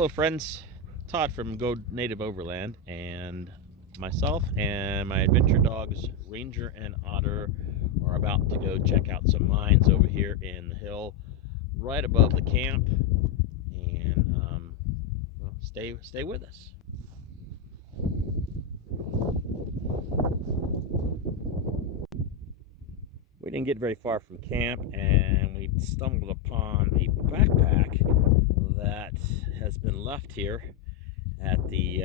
Hello friends, Todd from Go Native Overland, and myself and my adventure dogs Ranger and Otter are about to go check out some mines over here in the hill right above the camp, and well, stay with us. We didn't get very far from camp and we stumbled upon a backpack that has been left here at the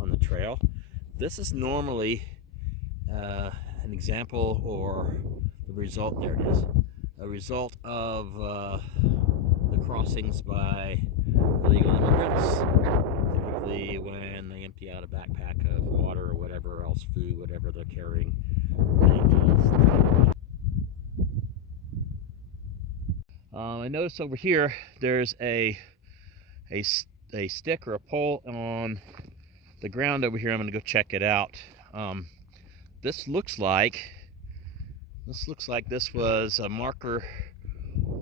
on the trail. This is normally an example or the result, there it is, a result of the crossings by illegal immigrants, typically when they empty out a backpack of water or whatever else, food, whatever they're carrying. I noticed over here there's a stick or a pole on the ground over here. I'm going to go check it out. This looks like this was a marker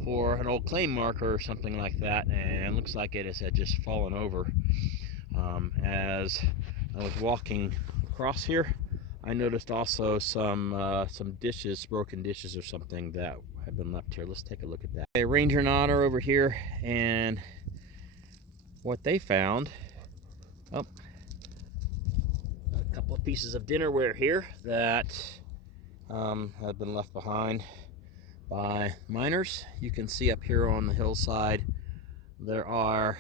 for an old claim marker or something like that, and it looks like it had just fallen over. As I was walking across here, I noticed also some dishes, broken dishes or something that have been left here. Let's take a look at that. A Ranger and Otter over here, and what they found, a couple of pieces of dinnerware here that have been left behind by miners. You can see up here on the hillside there are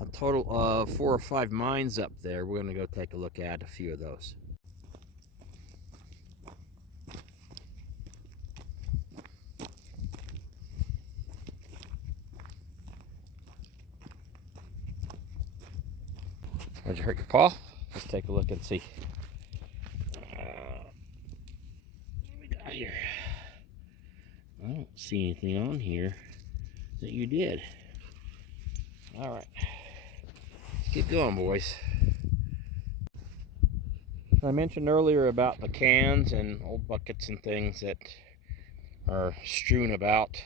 a total of 4 or 5 mines up there. We're going to go take a look at a few of those. Did you hurt your paw? Let's take a look and see. What do we got here? I don't see anything on here that you did. All right, let's keep going, boys. I mentioned earlier about the cans and old buckets and things that are strewn about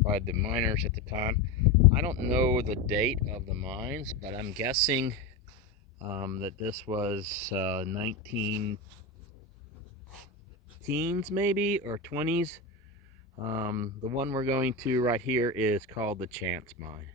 by the miners at the time. I don't know the date of the mines, but I'm guessing that this was 19 teens maybe, or 20s. The one we're going to right here is called the Chance Mine.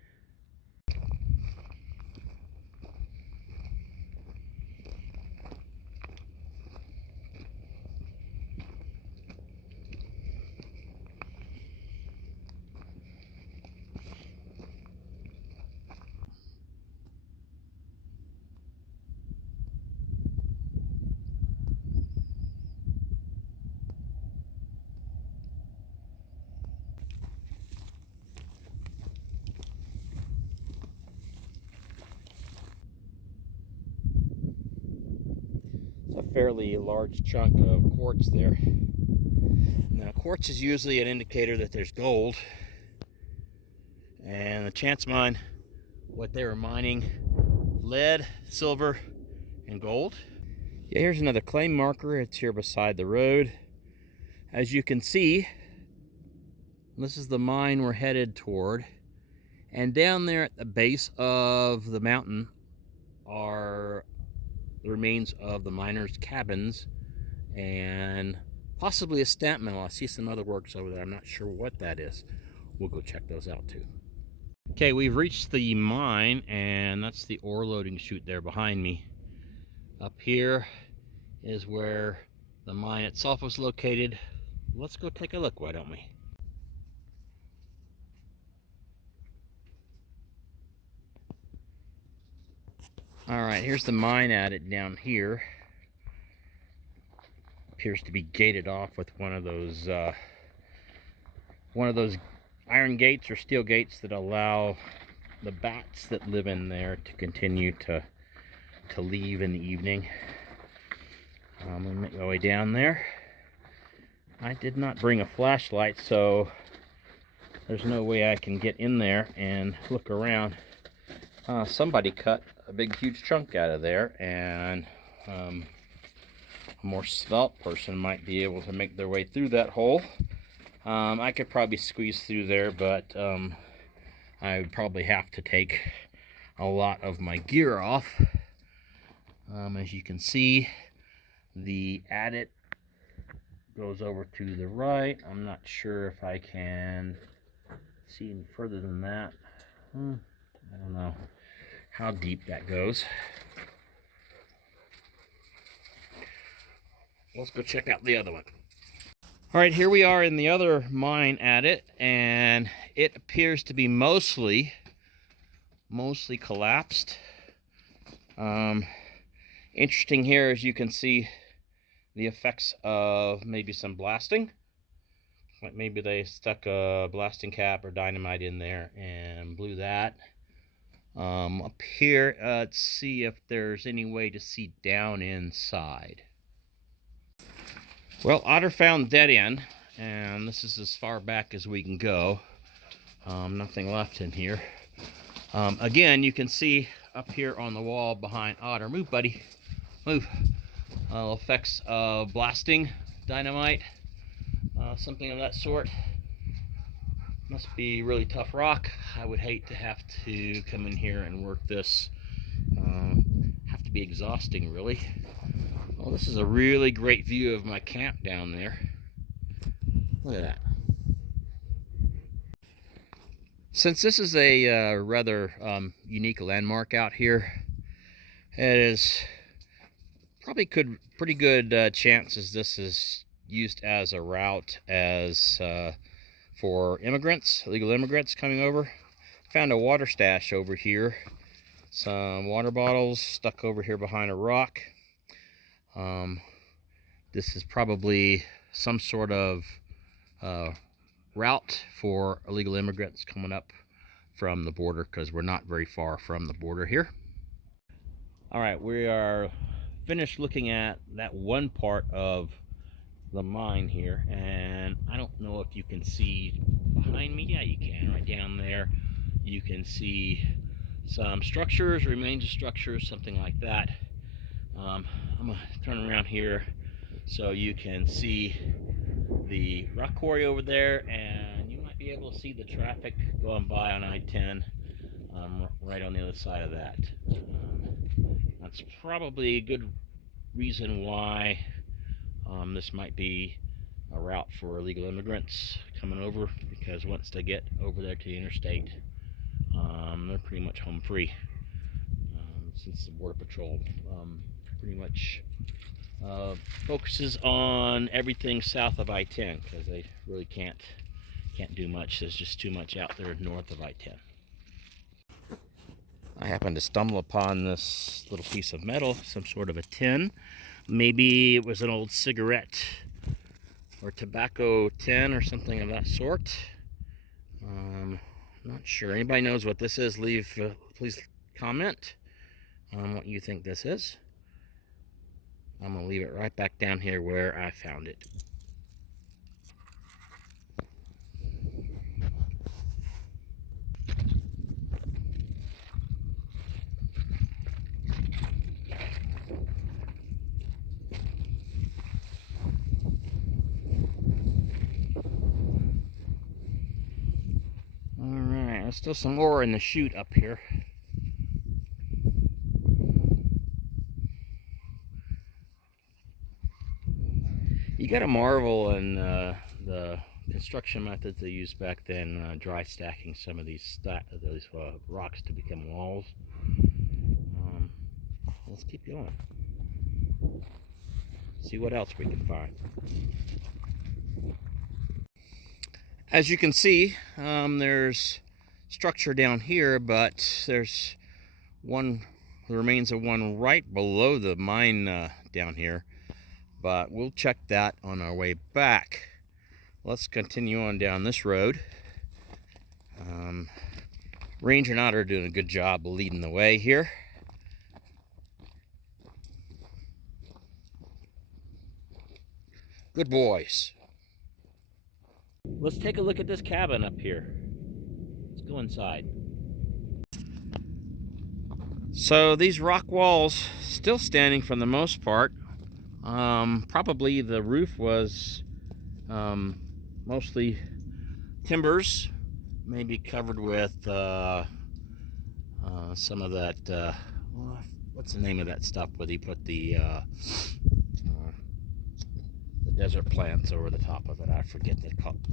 A fairly large chunk of quartz there. Now, quartz is usually an indicator that there's gold, and the Chance Mine, what they were mining, lead, silver, and gold. Yeah, here's another claim marker. It's here beside the road. As you can see, this is the mine we're headed toward, and down there at the base of the mountain are the remains of the miners' cabins and possibly a stamp mill. I see some other works over there. I'm not sure what that is. We'll go check those out too. Okay, we've reached the mine, and that's the ore loading chute there behind me. Up here is where the mine itself was located. Let's go take a look, why don't we? All right, here's the mine at it down here. Appears to be gated off with one of those iron gates or steel gates that allow the bats that live in there to continue to leave in the evening. I'm gonna make my way down there. I did not bring a flashlight, so there's no way I can get in there and look around. Somebody cut a big huge chunk out of there, and a more svelte person might be able to make their way through that hole. I could probably squeeze through there, but I would probably have to take a lot of my gear off. As you can see, the adit goes over to the right. I'm not sure if I can see any further than that. I don't know how deep that goes. Let's go check out the other one. All right, here we are in the other mine adit, and it appears to be mostly collapsed. Interesting here, as you can see, the effects of maybe some blasting. Like maybe they stuck a blasting cap or dynamite in there and blew that. Up here, let's see if there's any way to see down inside. Well, Otter found dead end, and this is as far back as we can go. Nothing left in here. Again, you can see up here on the wall behind Otter. Move, buddy. Move. Effects of blasting, dynamite, something of that sort. Must be really tough rock. I would hate to have to come in here and work this. Have to be exhausting, really. Well, this is a really great view of my camp down there. Look at that. Since this is a rather unique landmark out here, it is probably pretty good chances this is used as a route for immigrants, illegal immigrants coming over. Found a water stash over here. Some water bottles stuck over here behind a rock. This is probably some sort of route for illegal immigrants coming up from the border, because we're not very far from the border here. All right, we are finished looking at that one part of the mine here, and I don't know if you can see behind me. Yeah, you can. Right down there you can see some structures, remains of structures, something like that. I'm gonna turn around here so you can see the rock quarry over there, and you might be able to see the traffic going by on I-10 right on the other side of that. That's probably a good reason why this might be a route for illegal immigrants coming over, because once they get over there to the interstate, they're pretty much home free, since the Border Patrol pretty much focuses on everything south of I-10, because they really can't do much. There's just too much out there north of I-10. I happened to stumble upon this little piece of metal, some sort of a tin. Maybe it was an old cigarette or tobacco tin or something of that sort. Not sure. Anybody knows what this is? Please comment on what you think this is. I'm going to leave it right back down here where I found it. Alright, there's still some ore in the chute up here. You gotta marvel in the construction methods they used back then, dry stacking some of these rocks to become walls. Let's keep going. See what else we can find. As you can see, there's structure down here, but there's the remains of one right below the mine down here. But we'll check that on our way back. Let's continue on down this road. Ranger and Otter are doing a good job leading the way here. Good boys. Let's take a look at this cabin up here. Let's go inside. So these rock walls still standing for the most part. Probably the roof was mostly timbers, maybe covered with some of that, what's the name of that stuff where they put the desert plants over the top of it? I forget that.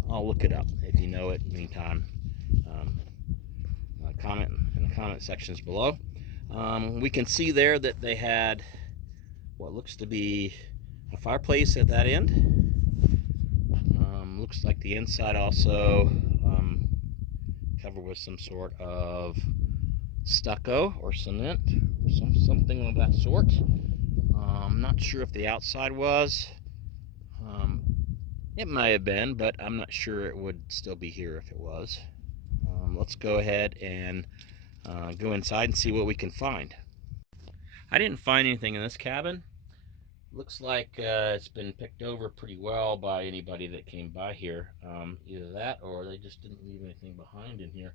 I'll look it up if you know it. Meantime, comment in the comment sections below. We can see there that they had what looks to be a fireplace at that end. Looks like the inside also covered with some sort of stucco or cement or something of that sort. I'm not sure if the outside was. It might have been, but I'm not sure it would still be here if it was. Let's go ahead and go inside and see what we can find. I didn't find anything in this cabin. Looks like it's been picked over pretty well by anybody that came by here. Either that or they just didn't leave anything behind in here.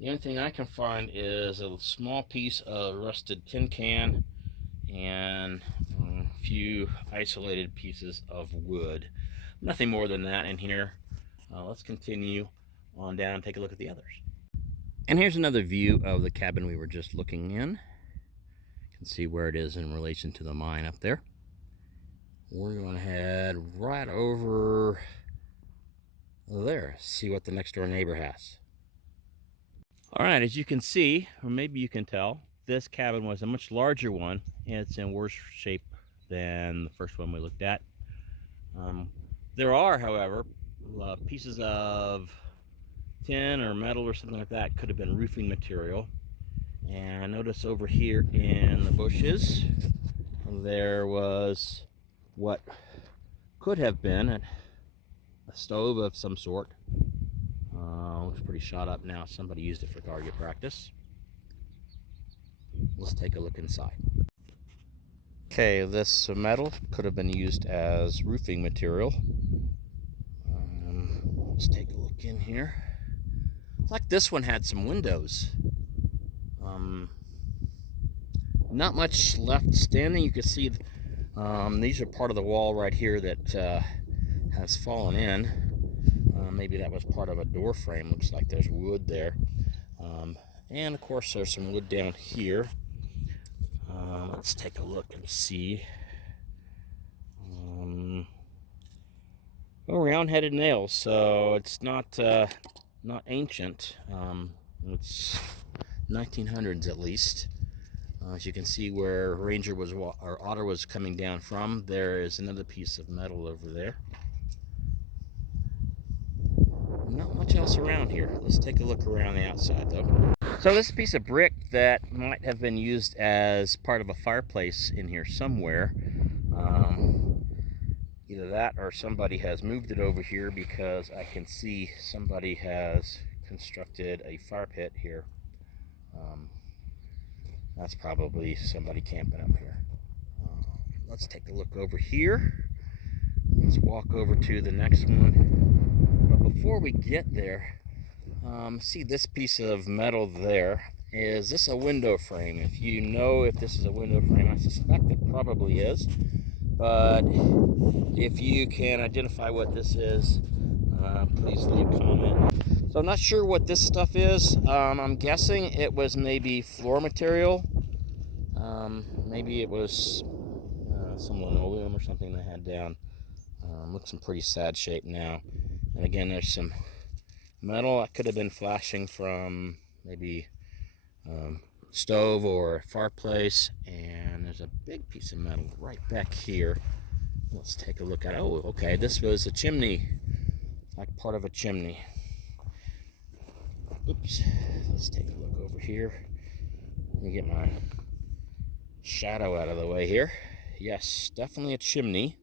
The only thing I can find is a small piece of rusted tin can and a few isolated pieces of wood. Nothing more than that in here. Let's continue on down and take a look at the others. And here's another view of the cabin we were just looking in. You can see where it is in relation to the mine up there. We're going to head right over there, see what the next door neighbor has. All right, as you can see, or maybe you can tell, this cabin was a much larger one, and it's in worse shape than the first one we looked at. There are, however, pieces of tin or metal or something like that. Could have been roofing material. And notice over here in the bushes, there was what could have been a stove of some sort. Looks pretty shot up now. Somebody used it for target practice. Let's take a look inside. Okay, this metal could have been used as roofing material. Let's take a look in here. Like this one had some windows. Not much left standing. You can see these are part of the wall right here that has fallen in. Maybe that was part of a door frame. Looks like there's wood there. And of course there's some wood down here. Let's take a look and see. Round-headed nails, so it's not ancient. It's 1900s at least. As you can see where Ranger was, or Otter was coming down from, there is another piece of metal over there. Not much else around here. Let's take a look around the outside though. So this piece of brick that might have been used as part of a fireplace in here somewhere. Either that or somebody has moved it over here, because I can see somebody has constructed a fire pit here. That's probably somebody camping up here. Let's take a look over here. Let's walk over to the next one. But before we get there, see this piece of metal there. Is this a window frame? If you know if this is a window frame, I suspect it probably is. But if you can identify what this is, please leave a comment. So I'm not sure what this stuff is. I'm guessing it was maybe floor material. Maybe it was some linoleum or something they had down. Looks in pretty sad shape now. And again, there's some metal that could have been flashing from maybe stove or fireplace. And there's a big piece of metal right back here. Let's take a look at it. Oh, okay, this was a chimney, like part of a chimney. Oops, let's take a look over here. Let me get my shadow out of the way here. Yes, definitely a chimney.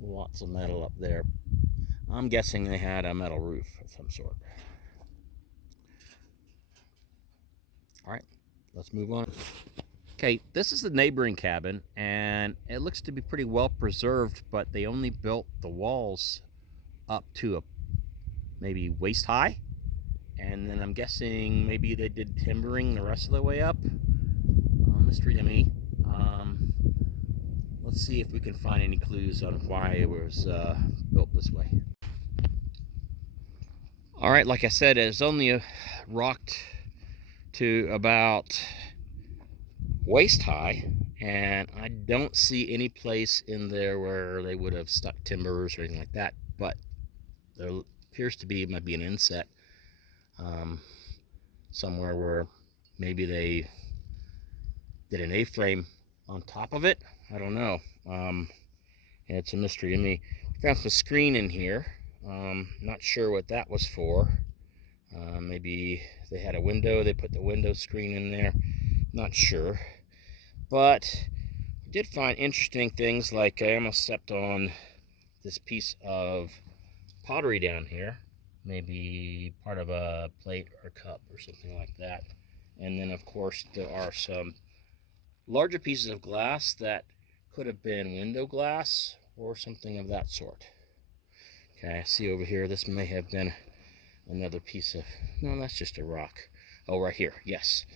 Lots of metal up there. I'm guessing they had a metal roof of some sort. All right, let's move on. Okay, this is the neighboring cabin, and it looks to be pretty well preserved, but they only built the walls up to a maybe waist high, and then I'm guessing maybe they did timbering the rest of the way up. Mystery to me. Let's see if we can find any clues on why it was built this way. All right, like I said, it's only rocked to about waist high, and I don't see any place in there where they would have stuck timbers or anything like that, but there appears to be, might be an inset somewhere where maybe they did an A-frame on top of it. I don't know. It's a mystery to me. Found some screen in here. Not sure what that was for. Maybe they had a window, they put the window screen in there. Not sure. But I did find interesting things, like I almost stepped on this piece of pottery down here. Maybe part of a plate or cup or something like that. And then, of course, there are some larger pieces of glass that could have been window glass or something of that sort. Okay, I see over here, this may have been another piece of, no, that's just a rock. Oh, right here, yes.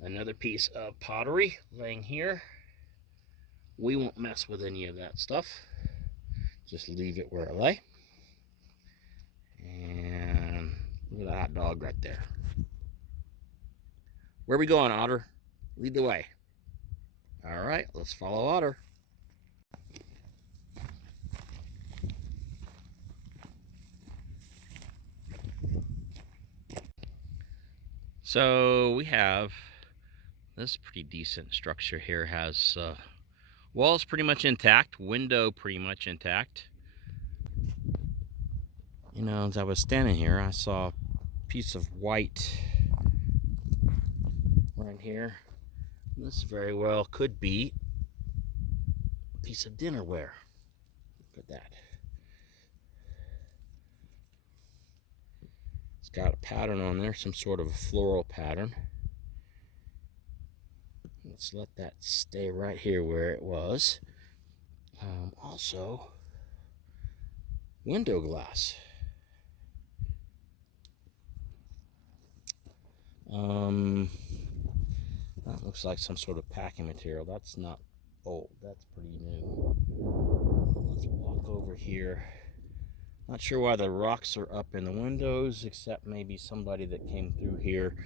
Another piece of pottery laying here. We won't mess with any of that stuff. Just leave it where it lay. And look at that hot dog right there. Where are we going, Otter? Lead the way. All right, let's follow Otter. So we have this pretty decent structure here. Has walls pretty much intact, window pretty much intact. You know, as I was standing here, I saw a piece of white right here. This very well could be a piece of dinnerware. Look at that. It's got a pattern on there, some sort of a floral pattern. Let's let that stay right here where it was. Also, window glass. That looks like some sort of packing material. That's not old. That's pretty new. Let's walk over here. Not sure why the rocks are up in the windows, except maybe somebody that came through here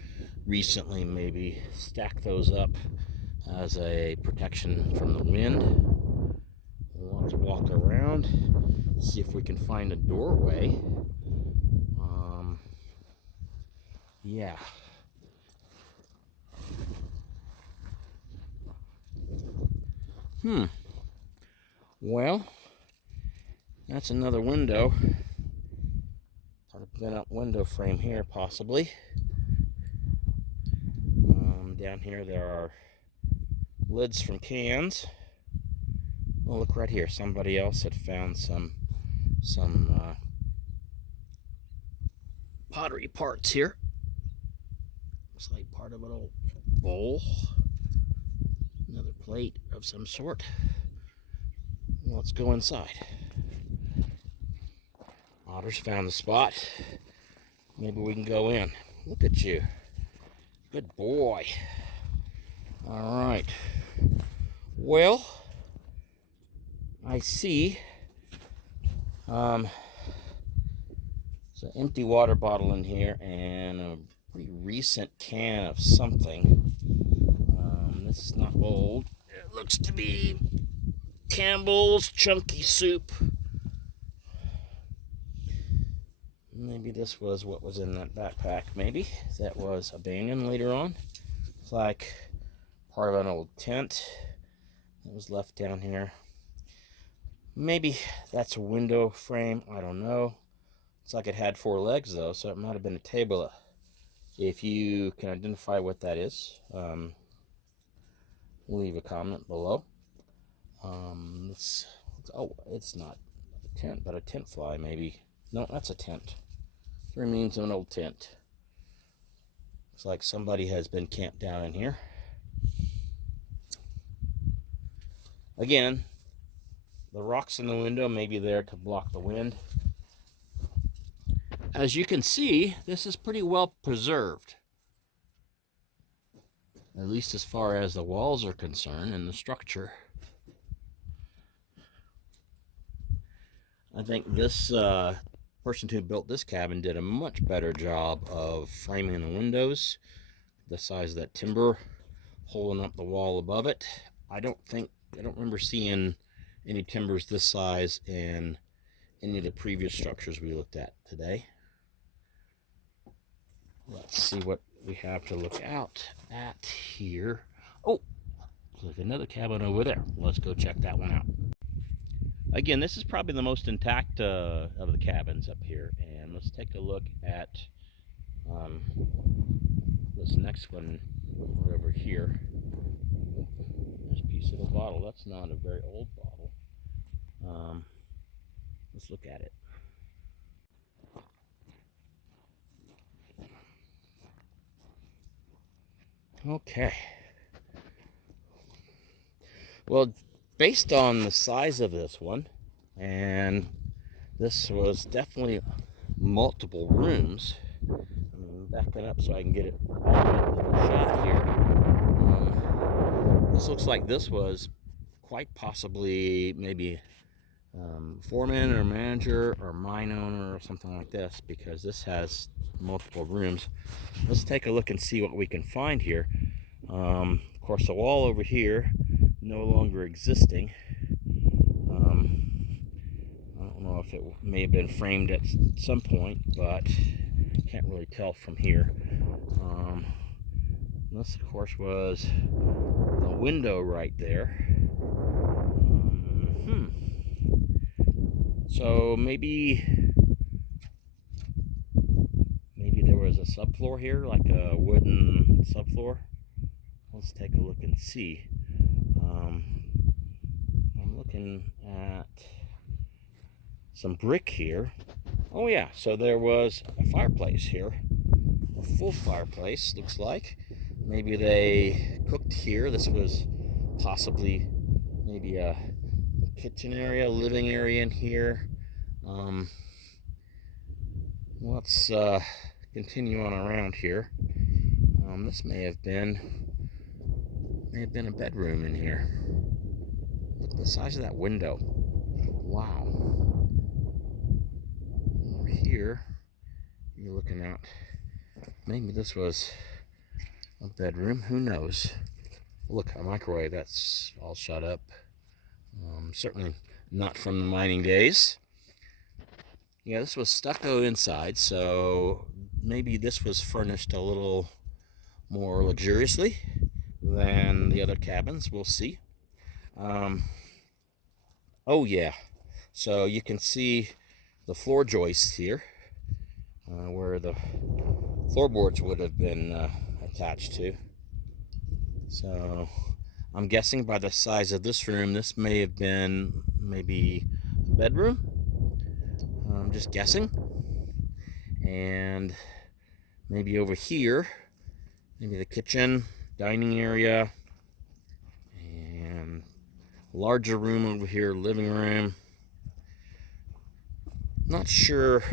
recently maybe stacked those up as a protection from the wind. Let's walk around, see if we can find a doorway. Yeah. Well, that's another window. Sort of bent up window frame here, possibly. Down here there are lids from cans. Oh, look right here. Somebody else had found some pottery parts here. Looks like part of an old bowl. Another plate of some sort. Let's go inside. Otter's found the spot. Maybe we can go in. Look at you. Good boy. All right. Well, I see there's an empty water bottle in here and a pretty recent can of something. This is not old. It looks to be Campbell's Chunky Soup. Maybe this was what was in that backpack. Maybe that was abandoned later on. It's like part of an old tent that was left down here. Maybe that's a window frame. I don't know. Looks like it had 4 legs though, so it might have been a table. If you can identify what that is, leave a comment below. It's not a tent, but a tent fly maybe. No, that's a tent. Remains of an old tent. Looks like somebody has been camped down in here. Again, the rocks in the window may be there to block the wind. As you can see, this is pretty well preserved. At least as far as the walls are concerned and the structure. I think this person who built this cabin did a much better job of framing the windows, the size of that timber, holding up the wall above it. I don't remember seeing any timbers this size in any of the previous structures we looked at today. Let's see what we have to look out at here. Oh, there's another cabin over there. Let's go check that one out. Again, this is probably the most intact of the cabins up here. And let's take a look at this next one right over here. There's a piece of a bottle. That's not a very old bottle. Let's look at it. Okay. Well, based on the size of this one, and this was definitely multiple rooms. I'm backing up so I can get it shot here. This looks like this was quite possibly maybe foreman or manager or mine owner or something like this, because this has multiple rooms. Let's take a look and see what we can find here. Of course, the wall over here no longer existing. I don't know if it may have been framed at some point, but can't really tell from here. This, of course, was the window right there. So maybe there was a subfloor here, like a wooden subfloor. Let's take a look and see. I'm looking at some brick here. Oh yeah, so there was a fireplace here, a full fireplace, looks like. Maybe they cooked here. This was possibly maybe a kitchen area, living area in here. Let's continue on around here. This may have been a bedroom in here. Look at the size of that window. Wow. Over here, you're looking at, maybe this was a bedroom. Who knows? Look, a microwave that's all shut up. Certainly not from the mining days. Yeah, this was stucco inside, so maybe this was furnished a little more luxuriously than the other cabins. We'll see. Oh yeah, so you can see the floor joists here, where the floorboards would have been attached to. So I'm guessing by the size of this room, this may have been maybe a bedroom. I'm just guessing. And maybe over here, maybe the kitchen, dining area, and larger room over here, living room. Not sure.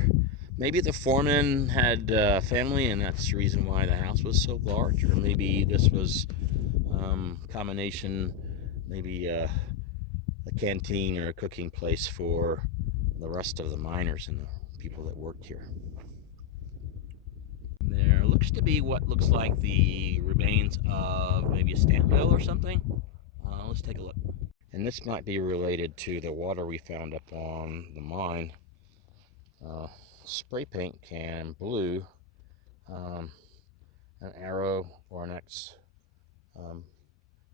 Maybe the foreman had family, and that's the reason why the house was so large. Or maybe this was combination, maybe a canteen or a cooking place for the rest of the miners and the people that worked here. There looks to be what looks like the remains of maybe a stamp mill or something. Let's take a look. And this might be related to the water we found up on the mine. Spray paint can, blue, an arrow or an X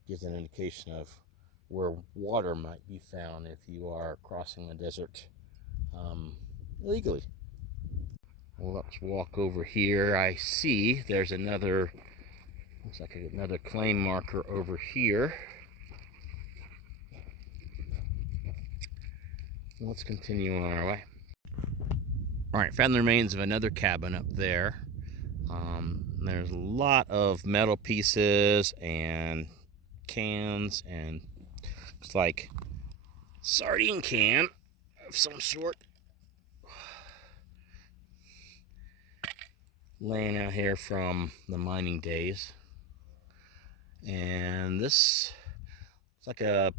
gives an indication of where water might be found if you are crossing the desert illegally. Well, let's walk over here. I see there's another, looks like another claim marker over here. Let's continue on our way. All right, found the remains of another cabin up there. There's a lot of metal pieces and cans, and looks like sardine can of some sort laying out here from the mining days. And this, it's like a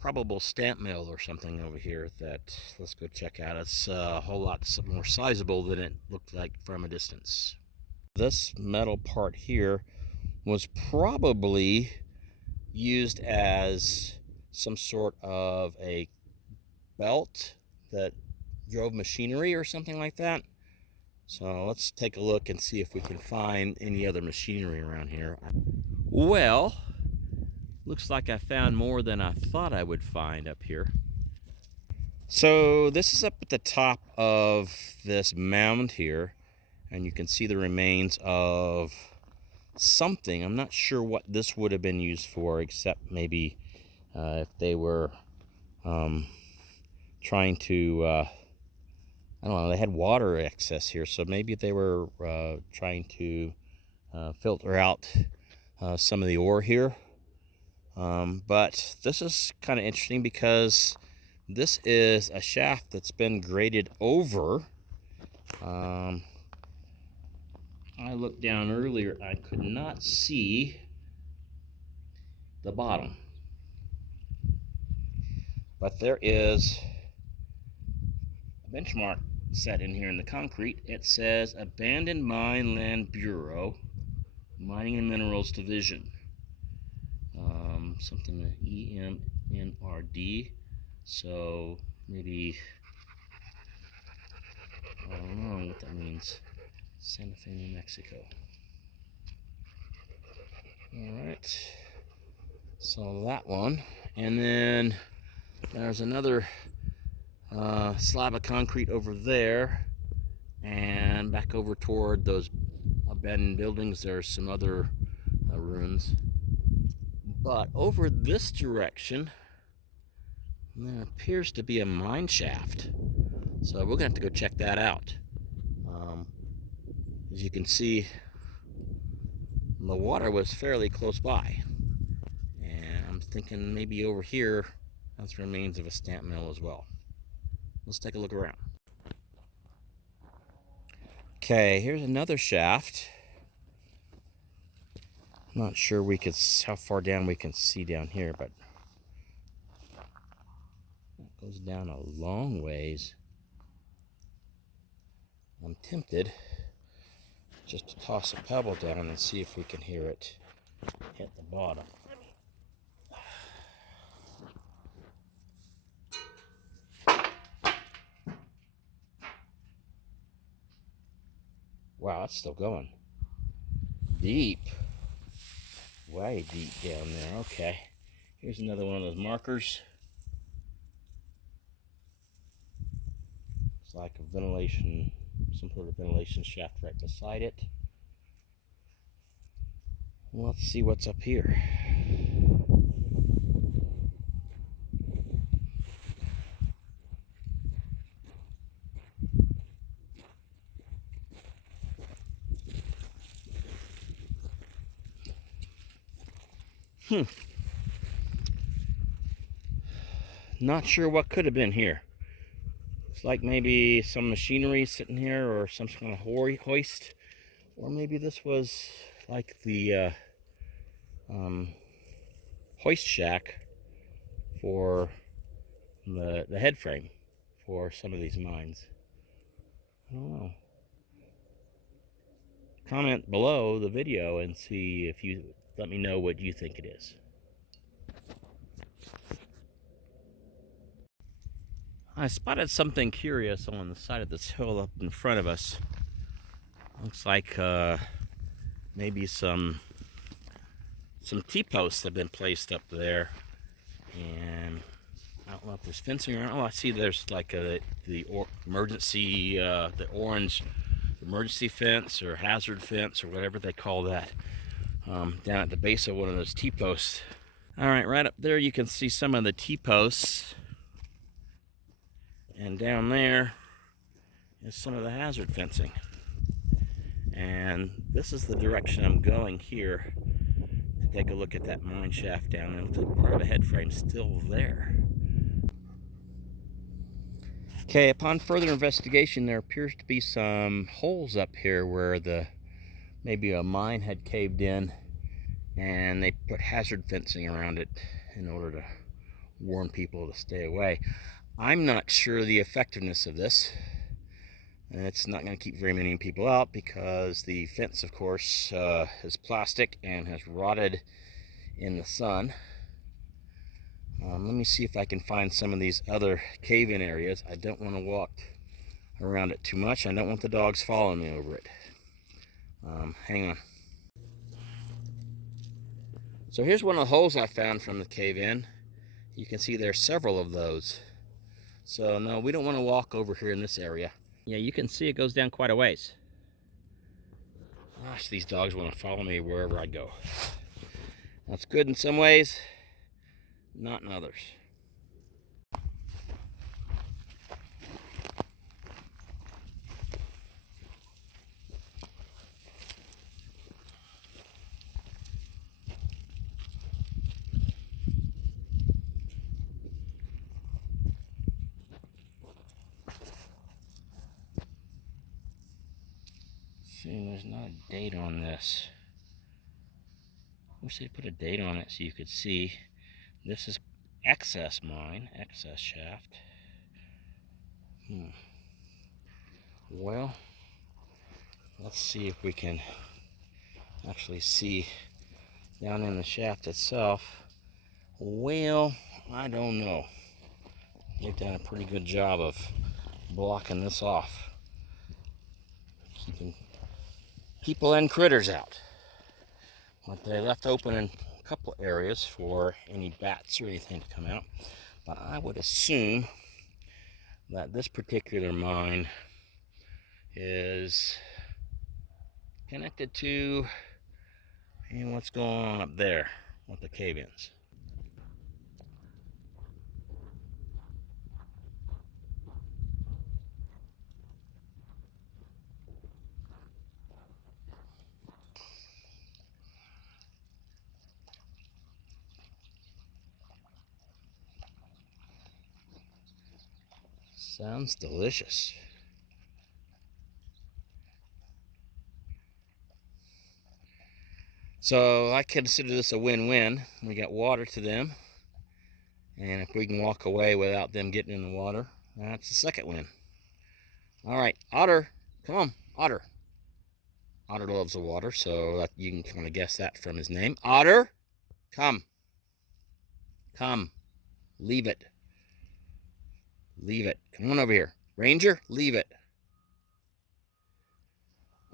probable stamp mill or something over here that let's go check out. It's a whole lot more sizable than it looked like from a distance. This metal part here was probably used as some sort of a belt that drove machinery or something like that. So let's take a look and see if we can find any other machinery around here. Well, looks like I found more than I thought I would find up here. So this is up at the top of this mound here, and you can see the remains of something. I'm not sure what this would have been used for, except maybe if they were trying to, I don't know, they had water excess here, so maybe they were trying to filter out some of the ore here. But this is kind of interesting because this is a shaft that's been graded over. I looked down earlier, I could not see the bottom. But there is a benchmark set in here in the concrete. It says Abandoned Mine Land Bureau, Mining and Minerals Division. Something EMNRD. So maybe, I don't know what that means. Santa Fe, New Mexico. Alright, so that one. And then there's another slab of concrete over there. And back over toward those abandoned buildings, there's some other ruins. But over this direction, there appears to be a mine shaft. So we're going to have to go check that out. As you can see, the water was fairly close by. And I'm thinking maybe over here, that's remains of a stamp mill as well. Let's take a look around. Okay, here's another shaft. I'm not sure how far down we can see down here, but it goes down a long ways. I'm tempted just to toss a pebble down and see if we can hear it hit the bottom. Wow, it's still going. Deep. Way deep down there. Okay. Here's another one of those markers. It's like a ventilation, some sort of ventilation shaft right beside it. Let's see what's up here. Not sure what could have been here. It's like maybe some machinery sitting here or some kind of hoist. Or maybe this was like the hoist shack for the head frame for some of these mines. I don't know. Comment below the video and see if you let me know what you think it is. I spotted something curious on the side of this hill up in front of us. Looks like maybe some T-posts have been placed up there, and I don't know if there's fencing around. Oh, I see there's like the emergency, the orange emergency fence or hazard fence or whatever they call that, down at the base of one of those T-posts. All right up there you can see some of the T-posts, and down there is some of the hazard fencing. And this is the direction I'm going here to take a look at that mine shaft down there. It looks like part of the head frame still there. Okay, upon further investigation, there appears to be some holes up here where maybe a mine had caved in, and they put hazard fencing around it in order to warn people to stay away. I'm not sure the effectiveness of this. It's not going to keep very many people out because the fence, of course, is plastic and has rotted in the sun. Let me see if I can find some of these other cave-in areas. I don't want to walk around it too much. I don't want the dogs following me over it. Hang on. So here's one of the holes I found from the cave-in. You can see there's several of those. So no, we don't want to walk over here in this area. Yeah, you can see it goes down quite a ways. Gosh, these dogs want to follow me wherever I go. That's good in some ways, not in others. See, there's not a date on this. Wish they'd put a date on it so you could see. This is excess mine, excess shaft. Well, let's see if we can actually see down in the shaft itself. Well, I don't know. They've done a pretty good job of blocking this off, keeping people and critters out. But they left open in a couple areas for any bats or anything to come out. But I would assume that this particular mine is connected to what's going on up there with the cave-ins. Sounds delicious. So I consider this a win-win. We got water to them, and if we can walk away without them getting in the water, that's the second win. All right, Otter, come on, Otter. Otter loves the water, so that you can kind of guess that from his name. Otter, come. Come. Leave it. Leave it. Come on over here. Ranger, leave it.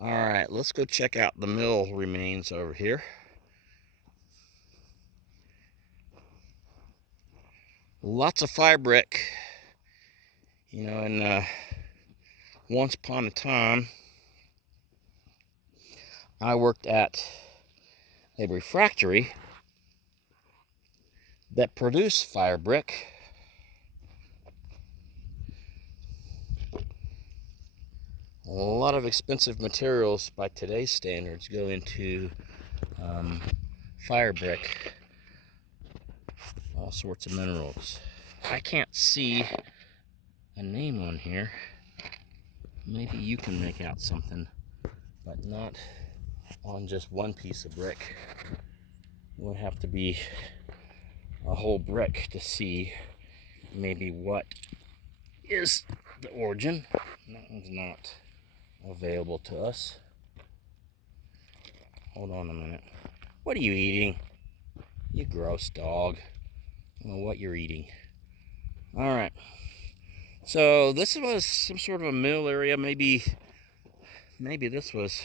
All right, let's go check out the mill remains over here. Lots of fire brick. You know, and once upon a time, I worked at a refractory that produced fire brick. A lot of expensive materials by today's standards go into fire brick. All sorts of minerals. I can't see a name on here. Maybe you can make out something, but not on just one piece of brick. It would have to be a whole brick to see maybe what is the origin. That one's not available to us. Hold on a minute. What are you eating? You gross dog. I don't know what you're eating. All right. So this was some sort of a mill area. Maybe this was,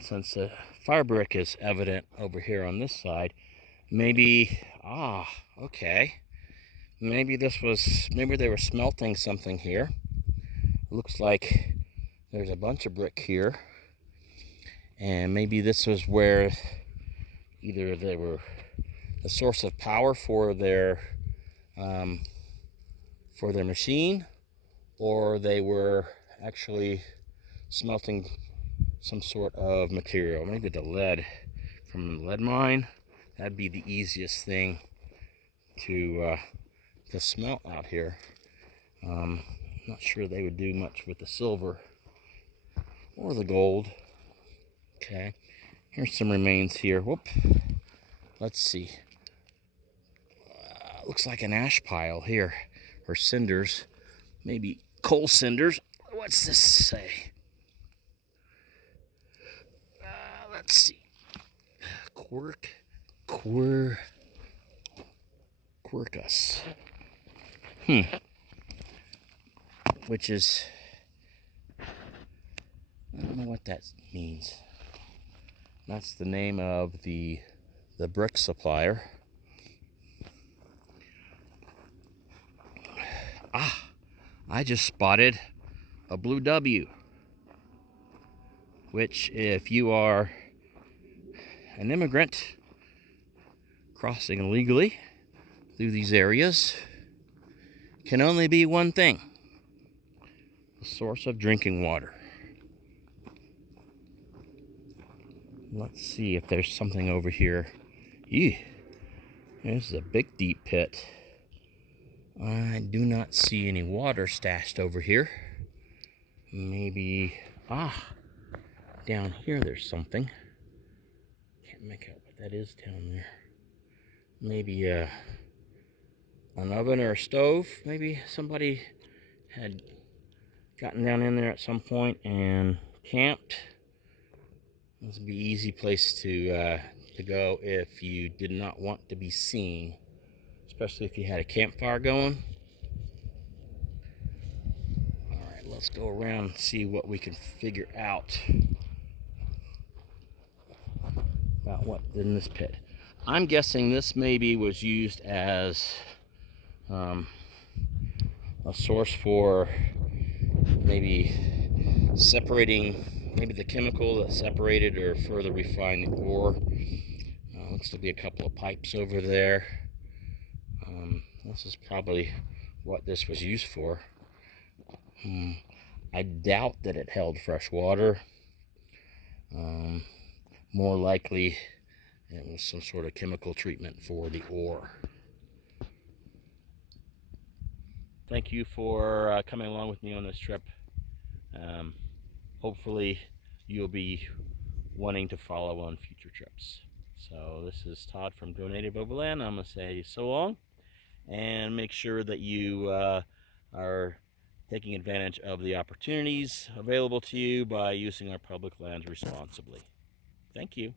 since the fire brick is evident over here on this side, maybe, okay. Maybe they were smelting something here. Looks like there's a bunch of brick here. And maybe this was where either they were the source of power for their machine, or they were actually smelting some sort of material. Maybe the lead from the lead mine. That'd be the easiest thing to smelt out here. Not sure they would do much with the silver or the gold. Okay, here's some remains here. Whoop. Let's see. looks like an ash pile here, or cinders, maybe coal cinders. What's this say? Let's see. Quercus. Which is, I don't know what that means. That's the name of the brick supplier. I just spotted a blue W, which if you are an immigrant crossing illegally through these areas, can only be one thing: the source of drinking water. Let's see if there's something over here. Ew, this is a big deep pit. I do not see any water stashed over here. Maybe, down here there's something. Can't make out what that is down there. Maybe an oven or a stove. Maybe somebody had gotten down in there at some point and camped. This would be an easy place to go if you did not want to be seen, especially if you had a campfire going. All right, let's go around and see what we can figure out about what's in this pit. I'm guessing this maybe was used as a source for maybe separating, maybe the chemical that separated or further refined the ore. Looks to be a couple of pipes over there. This is probably what this was used for. I doubt that it held fresh water. More likely it was some sort of chemical treatment for the ore. Thank you for coming along with me on this trip. Hopefully you'll be wanting to follow on future trips. So this is Todd from Go Native Overland. I'm going to say so long, and make sure that you are taking advantage of the opportunities available to you by using our public lands responsibly. Thank you.